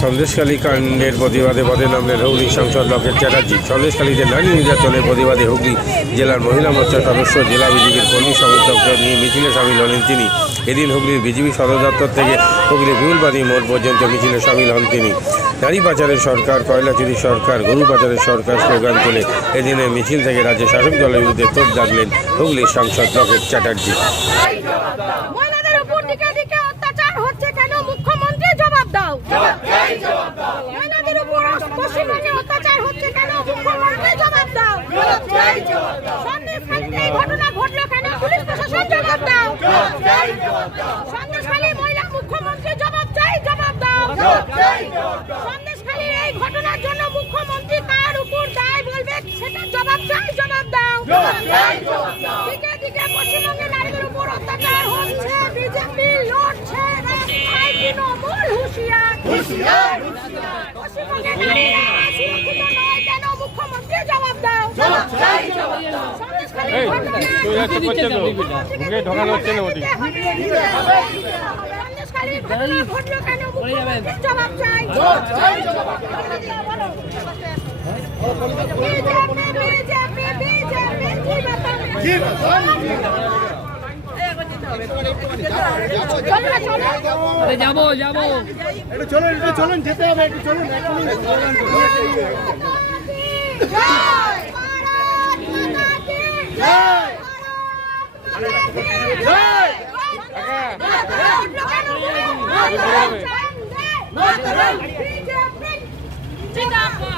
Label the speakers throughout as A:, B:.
A: সন্দেশখালী কাণ্ডের প্রতিবাদে পদে নামলেন হুগলি সাংসদ লকেট চ্যাটার্জি। সন্দেশখালীতে নারী নির্যাতনের প্রতিবাদে হুগলি জেলার মহিলা মোর্চার সদস্য, জেলা বিজেপির কর্মী সমর্থকদের নিয়ে মিছিলে সামিল হলেন তিনি। এদিন হুগলির বিজেপি সদর দপ্তর থেকে হুগলি বিউলবাদী মোড় পর্যন্ত মিছিলে সামিল হন তিনি। নারী পাচারের সরকার কয়লা চুরি সরকার, গরু পাচারের সরকার স্লোগান তুলে এদিনের মিছিল থেকে রাজ্য শাসক দলের বিরুদ্ধে তোপ দাগলেন হুগলির সাংসদ লকেট চ্যাটার্জি
B: মহিলাদের উপর দিকে দিকে অত্যাচার হচ্ছে কেন মুখ্যমন্ত্রী জবাব দাও মহিলাদের উপর পশ্চিমবঙ্গে অত্যাচার হচ্ছে কেন মুখ্যমন্ত্রী জবাব দাও সন্দেশখালীতে এই ঘটনা ঘটলো কেন পুলিশ প্রশাসন জবাব দাও সন্দেশখালী মহিলা মুখ্যমন্ত্রী জবাব চাই জবাব দাও সন্দেশখালীর এই ঘটনার জন্য মুখ্যমন্ত্রী কার উপর দায় বলবে সেটা জবাব চাই জবাব দাও দিকে দিকে পশ্চিমবঙ্গে নারীদের উপর অত্যাচার হচ্ছে বিজেপি লড়ছে রাস্তায় তৃণমূল হুঁশিয়ার পশ্চিমবঙ্গে নারীরা সুরক্ষিত নয় কেন মুখ্যমন্ত্রী জবাব দাও সন্দেশখালীর ঘটনা সন্দেশখালীর ঘটনা ঘটলো কেন জবাব চাই বিজেপি বিজেপি বিজেপি
C: আরে যাব যাব
D: চলুন একটু চলুন যেতে হবে একটু চলুন মাতারাম জিন্দাবাদ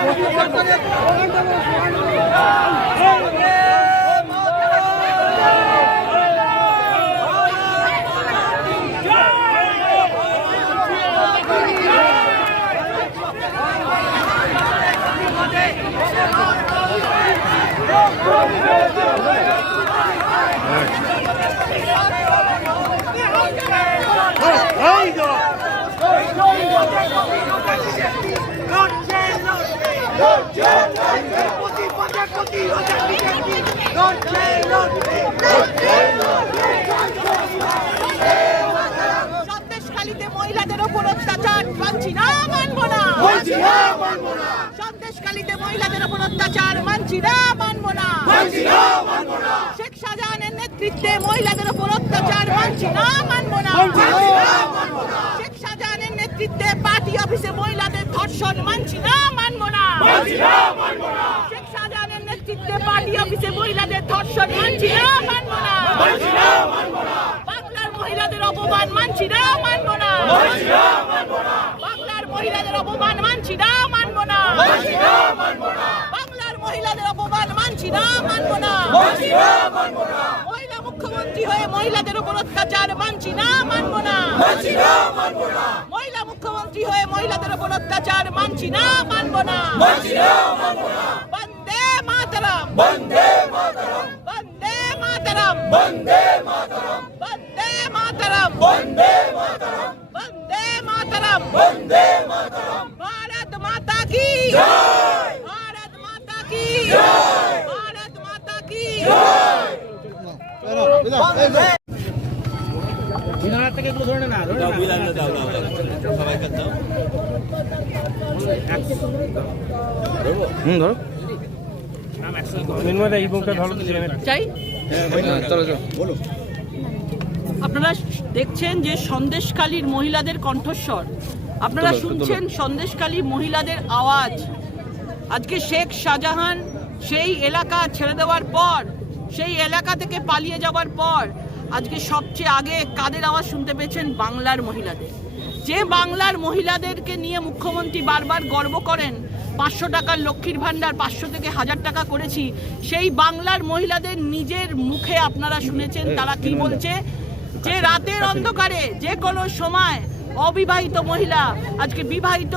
B: All right. নেতৃত্বে মহিলাদের ওপর অত্যাচার মানছি না মানবো না। শেখ শাহজাহানের নেতৃত্বে পার্টি অফিসে মহিলাদের ধর্ষণ মানছি না মানবো না। শেখ শাহজাহানের নেতৃত্বে পার্টি অফিসে মহিলাদের ধর্ষণ মানছি না মানবো না। বাংলার মহিলাদের অপমান মানছি না মানবো না। বাংলার মহিলাদের অপমান মানছি না মানবো না। বাংলার মহিলাদের অপমান
D: বলছি না। মানবো না।
B: মহিলা মুখ্যমন্ত্রী হয়ে মহিলাদের উপর অত্যাচার মানছি না মানবো না। মহিলা মুখ্যমন্ত্রী হয়ে মহিলাদের উপর অত্যাচার মানছি না মানবো না।
D: বলছি না মানবো না।
B: বন্দে মাতরম।
D: বন্দে মাতরম।
B: বন্দে মাতরম।
D: বন্দে মাতরম।
B: বন্দে মাতরম।
D: বন্দে মাতরম।
B: বন্দে মাতরম।
D: বন্দে
A: হুম ধরো মিনময় এই মুখটা ধরো তো ছেলে
C: চাই? আপনারা দেখছেন যে সন্দেশকালীর মহিলাদের কণ্ঠস্বর। আপনারা শুনছেন সন্দেশকালী মহিলাদের আওয়াজ। আজকে শেখ শাহজাহান সেই এলাকা ছেড়ে দেওয়ার পর সেই এলাকা থেকে পালিয়ে যাওয়ার পর আজকে সবচেয়ে আগে কাদের আওয়াজ শুনতে পেয়েছেন বাংলার মহিলাদের?
B: যে বাংলার মহিলাদেরকে নিয়ে মুখ্যমন্ত্রী বারবার গর্ব করেন পাঁচশো টাকার লক্ষ্মীর ভাণ্ডার পাঁচশো থেকে হাজার টাকা করেছি সেই বাংলার মহিলাদের নিজের মুখে আপনারা শুনেছেন তারা কি বলছে? যে রাতের অন্ধকারে যে কোনো সময় অবিবাহিত মহিলা আজকে বিবাহিত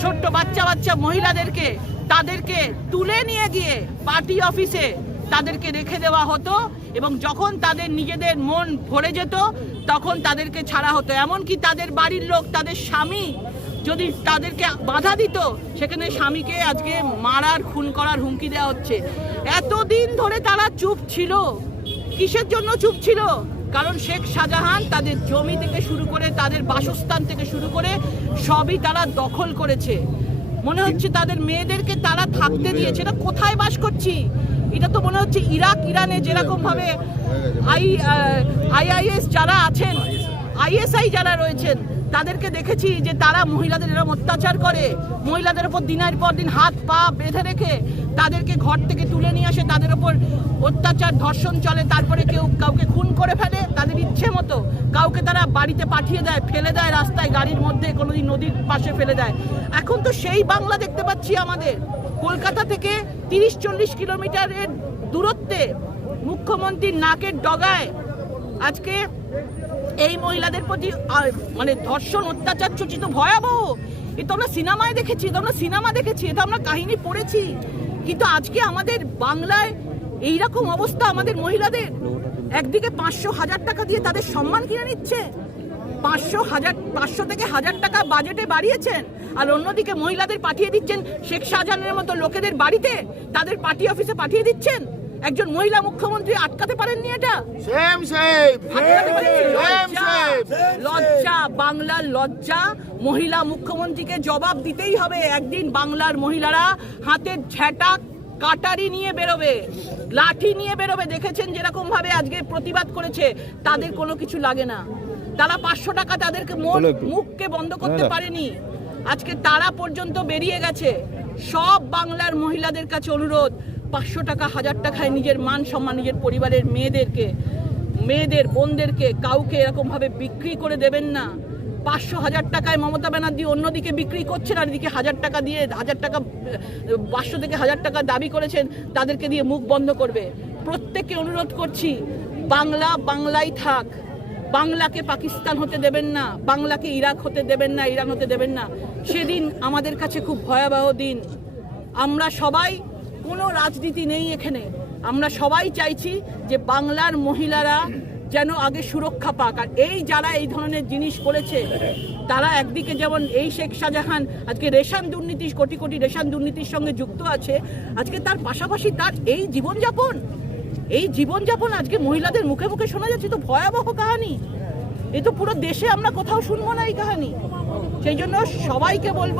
B: ছোট্ট বাচ্চা বাচ্চা মহিলাদেরকে তাদেরকে তুলে নিয়ে গিয়ে পার্টি অফিসে তাদেরকে রেখে দেওয়া হতো এবং যখন তাদের নিজেদের মন ভরে যেত, তখন তাদেরকে ছাড়া হতো। এমনকি তাদের বাড়ির লোক, তাদের স্বামী যদি তাদেরকে বাধা দিত, সেখানে স্বামীকে আজকে মারার, খুন করার হুমকি দেওয়া হচ্ছে। এতদিন ধরে তারা চুপ ছিল। কিসের জন্য চুপ ছিল? কারণ শেখ শাহজাহান তাদের জমি থেকে শুরু করে, তাদের বাসস্থান থেকে শুরু করে সবই তারা দখল করেছে। মনে হচ্ছে তাদের মেয়েদেরকে তারা থাকতে দিয়েছে। এটা কোথায় বাস করছি? এটা তো মনে হচ্ছে ইরাক, ইরানে যেরকম ভাবে আই আইআইএস যারা আছেন, আইএসআই যারা রয়েছেন, তাদেরকে দেখেছি যে তারা মহিলাদের এরকম অত্যাচার করে, মহিলাদের উপর দিনের পর দিন হাত, পা বেঁধে রেখে তাদেরকে ঘর থেকে তুলে নিয়ে আসে, তাদের উপর অত্যাচার, ধর্ষণ চলে, তারপরে কেউ কাউকে খুন করে ফেলে, তাদের ইচ্ছে মতো কাউকে তারা বাড়িতে পাঠিয়ে দেয়, ফেলে দেয় রাস্তায়, গাড়ির মধ্যে কোনোদিন নদীর পাশে ফেলে দেয়। এখন তো সেই বাংলা দেখতে পাচ্ছি আমাদের। কলকাতা থেকে তিরিশ চল্লিশ কিলোমিটারের দূরত্বে মুখ্যমন্ত্রীর নাকের ডগায় আজকে এই মহিলাদের প্রতি মানে ধর্ষণ, অত্যাচার চলছে তো ভয়াবহ। এ তো আমরা সিনেমায় দেখেছি এটা আমরা সিনেমা দেখেছি এটা আমরা কাহিনী পড়েছি। কিন্তু আজকে আমাদের বাংলায় এই রকম অবস্থা আমাদের মহিলাদের। একদিকে পাঁচশো হাজার টাকা দিয়ে তাদের সম্মান কিনে নিচ্ছে। পাঁচশো হাজার পাঁচশো থেকে হাজার টাকা বাজেটে বাড়িয়েছেন। আর অন্যদিকে মহিলাদের পাঠিয়ে দিচ্ছেন শেখ শাহজাহানের মতো লোকেদের বাড়িতে। তাদের পার্টি অফিসে পাঠিয়ে দিচ্ছেন। একজন মহিলা মুখ্যমন্ত্রী আটকাতে পারেননি এটা? লজ্জা, লজ্জা বাংলার লজ্জা। মহিলা মুখ্যমন্ত্রীকে জবাব দিতেই হবে একদিন বাংলার মহিলারা। হাতের ঝ্যাটা কাটারি নিয়ে বেরোবে লাঠি নিয়ে বেরোবে। দেখেছেন যেরকম ভাবে আজকে প্রতিবাদ করেছে তাদের কোনো কিছু লাগে না। তারা পাঁচশো টাকা তাদেরকে মুখকে বন্ধ করতে পারেনি। আজকে তারা পর্যন্ত বেরিয়ে গেছে। সব বাংলার মহিলাদের কাছে অনুরোধ পাঁচশো টাকা হাজার টাকায় নিজের মান সম্মান নিজের পরিবারের মেয়েদেরকে মেয়েদের বোনদেরকে কাউকে এরকমভাবে বিক্রি করে দেবেন না। পাঁচশো হাজার টাকায় মমতা ব্যানার্জি অন্যদিকে বিক্রি করছেন আর এদিকে হাজার টাকা দিয়ে হাজার টাকা পাঁচশো থেকে হাজার টাকা দাবি করেছেন তাদেরকে দিয়ে মুখ বন্ধ করবে। প্রত্যেককে অনুরোধ করছি বাংলা বাংলাই থাক। বাংলাকে পাকিস্তান হতে দেবেন না, বাংলাকে ইরাক হতে দেবেন না, ইরান হতে দেবেন না। সেদিন আমাদের কাছে খুব ভয়াবহ দিন। আমরা সবাই, কোনো রাজনীতি নেই এখানে। আমরা সবাই চাইছি যে বাংলার মহিলারা যেন আগে সুরক্ষা পাক। আর এই যারা এই ধরনের জিনিস করেছে, তারা একদিকে যেমন এই শেখ শাহজাহান আজকে রেশন দুর্নীতি কোটি কোটি রেশন দুর্নীতির সঙ্গে যুক্ত আছে, আজকে তার পাশাপাশি তার এই জীবনযাপন। এই জীবনযাপন আজকে মহিলাদের মুখে মুখে শোনা যাচ্ছে তো ভয়াবহ কাহানি। এ তো পুরো দেশে আমরা কোথাও শুনব না এই কাহিনী। সেই জন্য সবাইকে বলব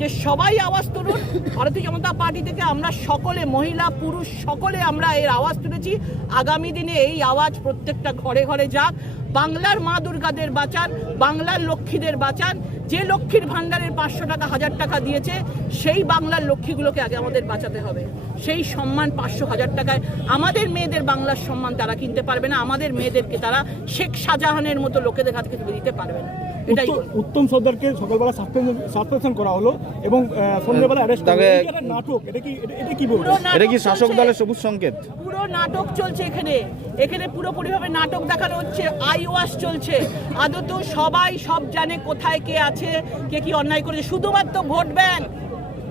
B: যে সবাই আওয়াজ তুলুন। ভারতীয় জনতা পার্টি থেকে আমরা সকলে, মহিলা, পুরুষ, সকলে আমরা এর আওয়াজ তুলেছি। আগামী দিনে এই আওয়াজ প্রত্যেকটা ঘরে ঘরে যাক। বাংলার মা দুর্গাদের বাঁচান, বাংলার লক্ষ্মীদের বাঁচান। যে লক্ষ্মীর ভাণ্ডারের পাঁচশো টাকা, হাজার টাকা দিয়েছে, সেই বাংলার লক্ষ্মীগুলোকে আগে আমাদের বাঁচাতে হবে। সেই সম্মান পাঁচশো, হাজার টাকায় আমাদের মেয়েদের বাংলার সম্মান তারা কিনতে পারবে না। আমাদের মেয়েদেরকে তারা শেখ শাহজাহানের মতো লোকেদের হাতে থেকে দিতে পারবে না।
C: উত্তম- সর্দারকে সকালবেলা সাসপেনশন করা হলো এবং সন্ধ্যেবেলা অ্যারেস্ট
E: তাকে-
C: নাটক? এটা কি এটা- এটা কি বলব?
E: এটা কি শাসক দলের সবুজ সংকেত?
B: পুরো নাটক চলছে এখানে। এখানে পুরোপুরিভাবে নাটক দেখানো হচ্ছে আই ওয়াশ চলছে। আদত সবাই সব জানে কোথায় কে আছে কে কি অন্যায় করেছে। শুধুমাত্র ভোট ব্যাংক।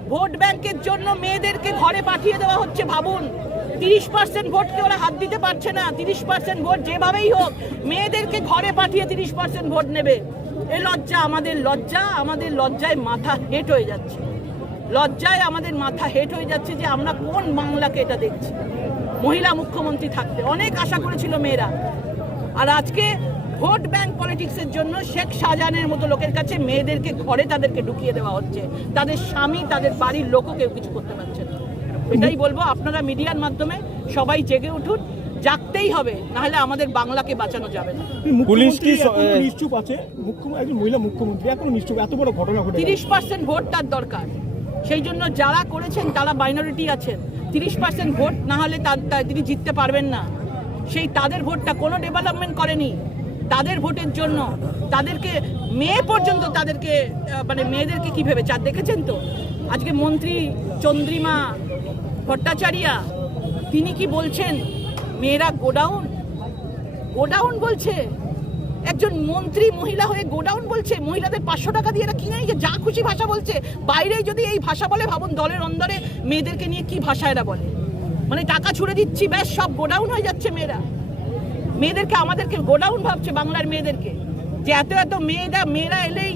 B: ভোট ব্যাংকের জন্য মেয়েদেরকে ঘরে পাঠিয়ে দেওয়া হচ্ছে ভাবুন। তিরিশ পার্সেন্ট ভোটকে ওরা হাত দিতে পারছে না। তিরিশ পার্সেন্ট ভোট যেভাবেই হোক মেয়েদেরকে ঘরে পাঠিয়ে তিরিশ পার্সেন্ট ভোট নেবে। এ লজ্জা, আমাদের লজ্জা, আমাদের লজ্জায় মাথা হেট হয়ে যাচ্ছে। লজ্জায় আমাদের মাথা হেট হয়ে যাচ্ছে যে আমরা কোন বাংলাকে এটা দেখছি। মহিলা মুখ্যমন্ত্রী থাকতে। অনেক আশা করেছিল মেয়েরা। আর আজকে ভোট ব্যাংক পলিটিক্সের জন্য শেখ শাহজাহানের মতো লোকের কাছে মেয়েদেরকে ঘরে তাদেরকে ঢুকিয়ে দেওয়া হচ্ছে। তাদের স্বামী, তাদের বাড়ির লোকও কেউ কিছু করতে পারছে না। এটাই বলব, আপনারা মিডিয়ার মাধ্যমে সবাই জেগে উঠুন। জাগতেই হবে নাহলে আমাদের বাংলাকে বাঁচানো যাবে না।
E: পুলিশ কি
C: নিশ্চুপ আছে? মুখ্যমন্ত্রী একজন মহিলা মুখ্যমন্ত্রী এখন নিশ্চুপ এত বড় ঘটনা ঘটে।
B: তিরিশ পার্সেন্ট ভোট তার দরকার। সেই জন্য যারা করেছেন তারা মাইনরিটি আছেন। তিরিশ পার্সেন্ট ভোট না হলে তার তিনি জিততে পারবেন না। সেই তাদের ভোটটা কোনো ডেভেলপমেন্ট করেনি। তাদের ভোটের জন্য তাদেরকে মেয়ে পর্যন্ত তাদেরকে মানে মেয়েদেরকে কি ভেবেছে? আর দেখেছেন তো? আজকে মন্ত্রী চন্দ্রিমা ভট্টাচারিয়া তিনি কি বলছেন? মেয়েরা গোডাউন? গোডাউন বলছে? একজন মন্ত্রী মহিলা হয়ে গোডাউন বলছে? মহিলাদের পাঁচশো টাকা দিয়ে এরা কিনে নিয়েছে যা খুশি ভাষা বলছে। বাইরে যদি এই ভাষা বলে, ভাবুন দলের অন্দরে মেয়েদেরকে নিয়ে কি ভাষা এরা বলে? মানে টাকা ছুড়ে দিচ্ছি, ব্যাস, সব গোডাউন হয়ে যাচ্ছে মেয়েরা। মেয়েদেরকে আমাদেরকে গোডাউন ভাবছে বাংলার মেয়েদেরকে। যে এত এত মেয়েরা মেয়েরা এলেই